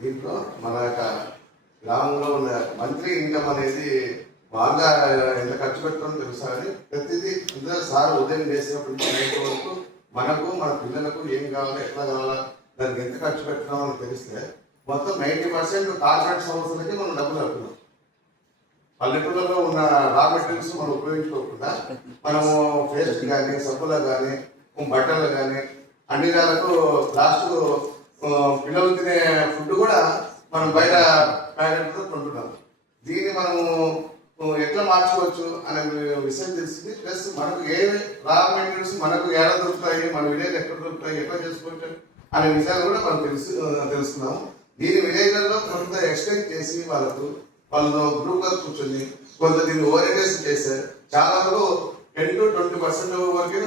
దీంట్లో మన యొక్క గ్రామంలో ఉన్న మంత్లీ ఇన్కమ్ అనేది బాగా ఎంత ఖర్చు పెడతామో తెలుసా అని ప్రతిదీ ఇందులో సార్ ఉదయం చేసినప్పటి నుంచి నైట్ వరకు మనకు మన పిల్లలకు ఏం కావాలో ఎట్లా కావాలా దానికి ఎంత ఖర్చు పెడుతున్నామని తెలిస్తే మొత్తం 90% కార్పొరేట్ సంస్థలకి మనం డబ్బులు కడుతున్నాం. పల్లెటూళ్ళలో ఉన్న రా మెటీరియల్స్ మనం ఉపయోగించుకోకుండా మనము పేస్ట్ కానీ సబ్బులకు కానీ బట్టలు కానీ అన్ని రకాలకు లాస్ట్ పిల్లలు తినే ఫుడ్ కూడా మనం బయట ప్యాకెట్తో కొంటున్నాం. దీన్ని మనము ఎట్లా మార్చుకోవచ్చు అనే విషయం తెలిసింది. ప్లస్ మనకు ఏ రా మెటీరియల్స్ మనకు ఏడ దొరుకుతాయి, మన విలేజ్ ఎక్కడ దొరుకుతాయి, ఎట్లా చేసుకోవచ్చు అనే విషయాలు కూడా మనం తెలుసుకున్నాము. దీని విలేజ్లలో కొంత ఎక్స్టెండ్ చేసి వాళ్ళు గ్రూప్గా కూర్చొని కొంత దీన్ని ఓరియంటేషన్ చేశారు. చాలా వరకు 10 to 20% వరకు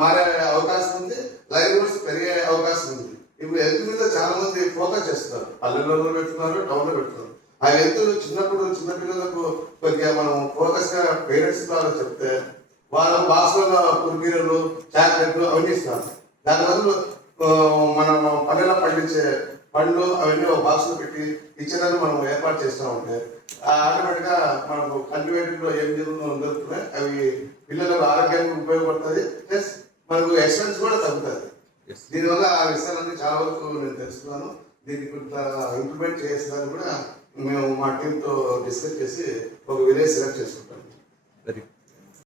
మారే అవకాశం ఉంది, లైవ్లీహుడ్స్ పెరిగే అవకాశం ఉంది. ఇప్పుడు హెల్త్ మీద చాలా మంది ఫోకస్ చేస్తున్నారు. పల్లెల్లో పెడుతున్నారు, టౌన్లో పెడుతున్నారు. ఆ హెల్త్ చిన్నపిల్లలకు కొద్దిగా మనం ఫోకస్ గా పేరెంట్స్ ద్వారా చెప్తే వాళ్ళ బాక్స్లో కుర్కీలు చాక్లెట్లు అవన్నీ ఇస్తారు. దానివల్ల మనం పల్లెలో పండించే పండ్లు అవన్నీ ఒక బాక్స్లో పెట్టి ఇచ్చేదాన్ని మనం ఏర్పాటు చేస్తూ ఉంటే ఆటోమేటిక్గా మనకు కల్టివేటెడ్లో ఏం జరుగుతున్నాయి అవి పిల్లలకు ఆరోగ్యానికి ఉపయోగపడుతుంది. ప్లస్ మనకు ఎక్స్పెన్స్ కూడా తగ్గుతుంది. దీనివల్ల ఆ విషయాలన్నీ చాలా వరకు నేను తెలుసుకున్నాను. దీన్ని కొంత ఇంప్లిమెంట్ చేసేదాన్ని కూడా మేము మా టీంతో డిస్కస్ చేసి ఒక విలేజ్ సెలెక్ట్ చేసుకుంటాం.